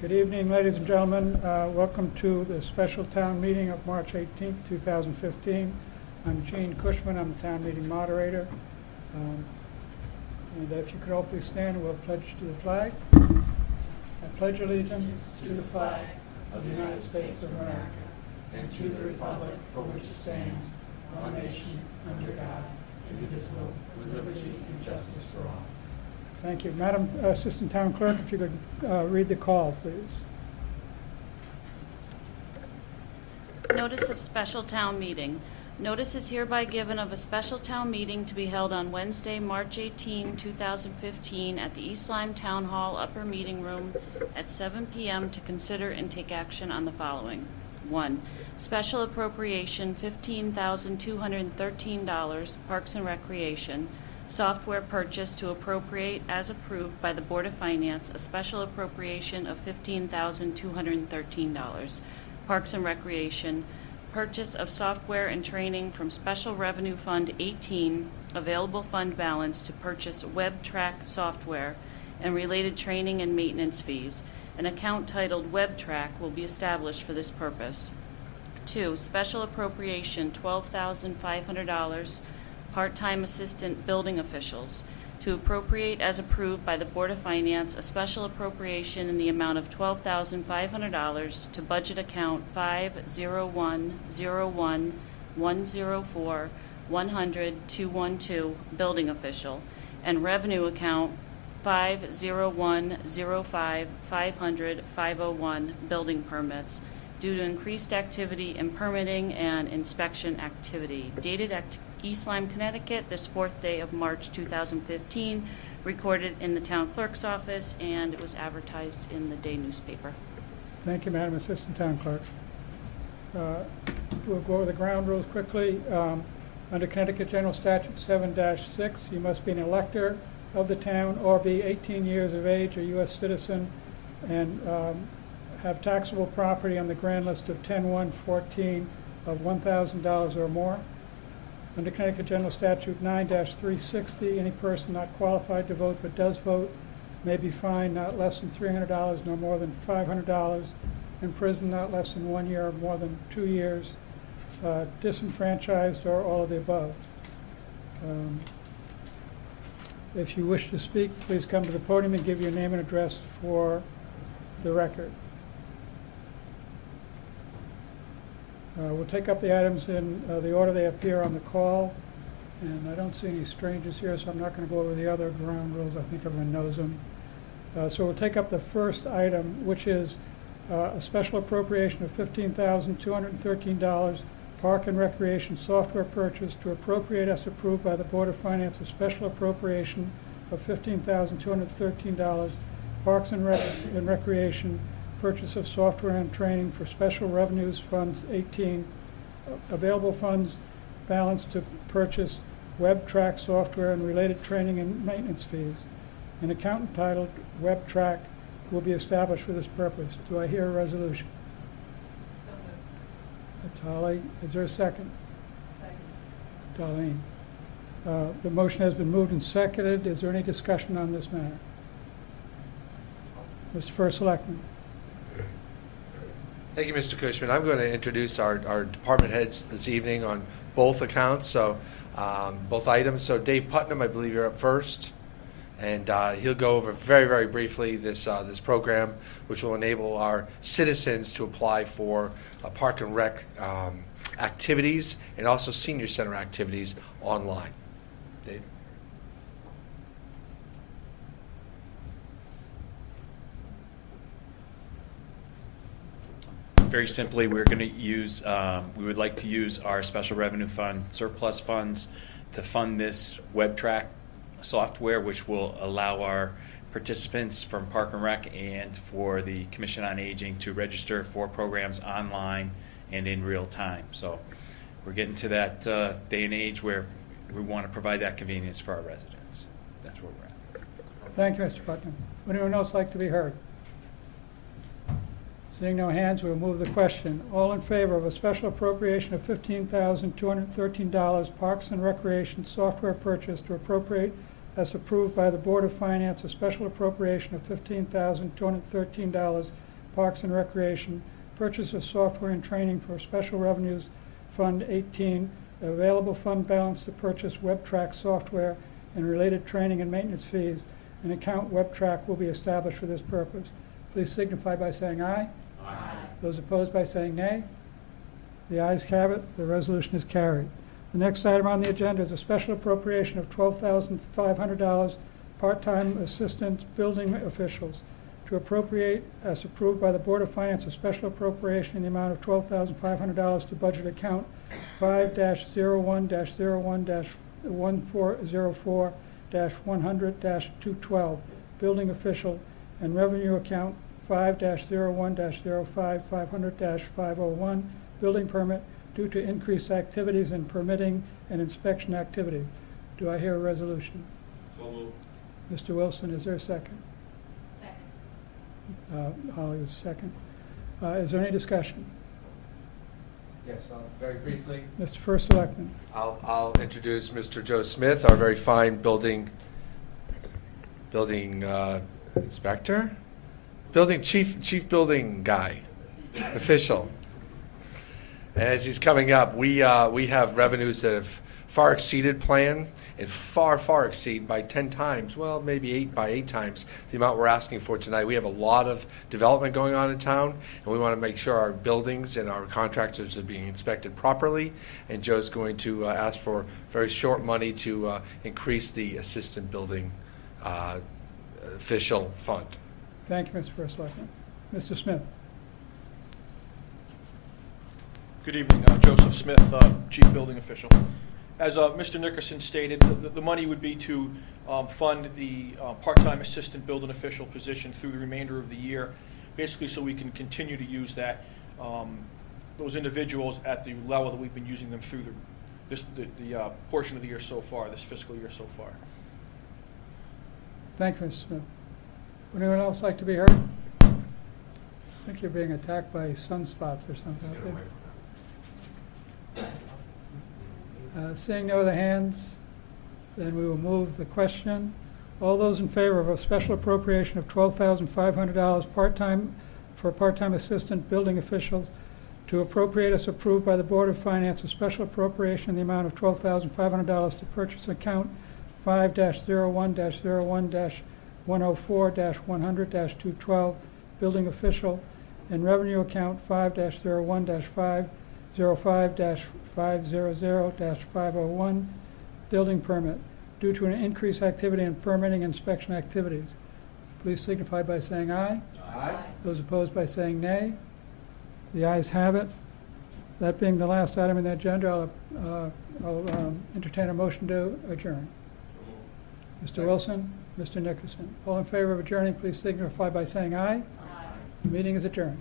Good evening, ladies and gentlemen. Welcome to the special town meeting of March 18th, 2015. I'm Gene Cushman. I'm the town meeting moderator. And if you could all please stand, we'll pledge to the flag. I pledge allegiance to the flag of the United States of America and to the republic for which it stands, one nation, under God, indivisible, with liberty and justice for all. Thank you. Madam Assistant Town Clerk, if you could read the call, please. Notice of special town meeting. Notice is hereby given of a special town meeting to be held on Wednesday, March 18, 2015 at the East Lyme Town Hall Upper Meeting Room at 7 p.m. to consider and take action on the following. 1. Special appropriation $15,213, Parks and Recreation. Software purchase to appropriate as approved by the Board of Finance, a special appropriation of $15,213. Parks and Recreation, purchase of software and training from Special Revenue Fund 18, available fund balance to purchase WebTrack software and related training and maintenance fees. An account titled WebTrack will be established for this purpose. 2. Special appropriation $12,500, part-time assistant building officials, to appropriate as approved by the Board of Finance a special appropriation in the amount of $12,500 to budget account 5010104100212 building official and revenue account 50105500501 building permits due to increased activity in permitting and inspection activity. Dated East Lyme, Connecticut, this 4th day of March 2015, recorded in the town clerk's office, and it was advertised in the day newspaper. Thank you, Madam Assistant Town Clerk. We'll go over the ground rules quickly. Under Connecticut General Statute 7-6, you must be an elector of the town or be 18 years of age, a U.S. citizen, and have taxable property on the grand list of 10-1-14 of $1,000 or more. Under Connecticut General Statute 9-360, any person not qualified to vote but does vote may be fined not less than $300 nor more than $500, imprisoned not less than 1 year or more than 2 years, disenfranchised, or all of the above. If you wish to speak, please come to the podium and give your name and address for the record. We'll take up the items in the order they appear on the call, and I don't see any strangers here, so I'm not going to go over the other ground rules. I think everyone knows them. So we'll take up the first item, which is a special appropriation of $15,213, Park and Recreation software purchase to appropriate as approved by the Board of Finance, a special appropriation of $15,213, Parks and Recreation purchase of software and training for Special Revenues Funds 18, available funds balance to purchase WebTrack software and related training and maintenance fees. An account entitled WebTrack will be established for this purpose. Do I hear a resolution? So moved. That's Holly. Is there a second? Second. Darlene. The motion has been moved and seconded. Is there any discussion on this matter? Mr. First Selectman. Thank you, Mr. Cushman. I'm going to introduce our department heads this evening on both accounts, so both items. So Dave Putnam, I believe you're up first, and he'll go over very, very briefly this program, which will enable our citizens to apply for park and rec activities and also senior center activities online. Dave? Very simply, we're going to use, we would like to use our special revenue fund surplus funds to fund this WebTrack software, which will allow our participants from Park and Rec and for the Commission on Aging to register for programs online and in real time. So we're getting to that day and age where we want to provide that convenience for our residents. That's where we're at. Thank you, Mr. Putnam. Would anyone else like to be heard? Seeing no hands, we'll move the question. All in favor of a special appropriation of $15,213 Parks and Recreation software purchase to appropriate as approved by the Board of Finance, a special appropriation of $15,213 Parks and Recreation, purchase of software and training for Special Revenues Fund 18, available fund balance to purchase WebTrack software and related training and maintenance fees. An account WebTrack will be established for this purpose. Please signify by saying aye. Aye. Those opposed by saying nay. The ayes have it. The resolution is carried. The next item on the agenda is a special appropriation of $12,500 part-time assistant building officials to appropriate as approved by the Board of Finance a special appropriation in the amount of $12,500 to budget account 5-01-01-1404-100-212 building official and revenue account 5-01-05-500-501 building permit due to increased activities in permitting and inspection activities. Do I hear a resolution? So moved. Mr. Wilson, is there a second? Second. Holly was second. Is there any discussion? Yes, very briefly. Mr. First Selectman. I'll introduce Mr. Joe Smith, our very fine building inspector, chief building guy, official. As he's coming up, we have revenues that have far exceeded plan and far exceed by 10 times, well, maybe 8 times the amount we're asking for tonight. We have a lot of development going on in town, and we want to make sure our buildings and our contractors are being inspected properly. And Joe's going to ask for very short money to increase the assistant building official fund. Thank you, Mr. First Selectman. Mr. Smith. Good evening, Joseph Smith, Chief Building Official. As Mr. Nickerson stated, the money would be to fund the part-time assistant building official position through the remainder of the year, basically so we can continue to use that those individuals at the level that we've been using them through the portion of the year so far, this fiscal year so far. Thank you, Mr. Smith. Would anyone else like to be heard? I think you're being attacked by sunspots or something out there. Seeing no other hands, then we will move the question. All those in favor of a special appropriation of $12,500 part-time for part-time assistant building officials to appropriate as approved by the Board of Finance a special appropriation in the amount of $12,500 to purchase account 5-01-01-104-100-212 building official and revenue account 5-01-505-500-501 building permit due to an increased activity in permitting inspection activities. Please signify by saying aye. Aye. Those opposed by saying nay. The ayes have it. That being the last item in the agenda, I'll entertain a motion to adjourn. Mr. Wilson, Mr. Nickerson. All in favor of adjourning, please signify by saying aye. Aye. The meeting is adjourned.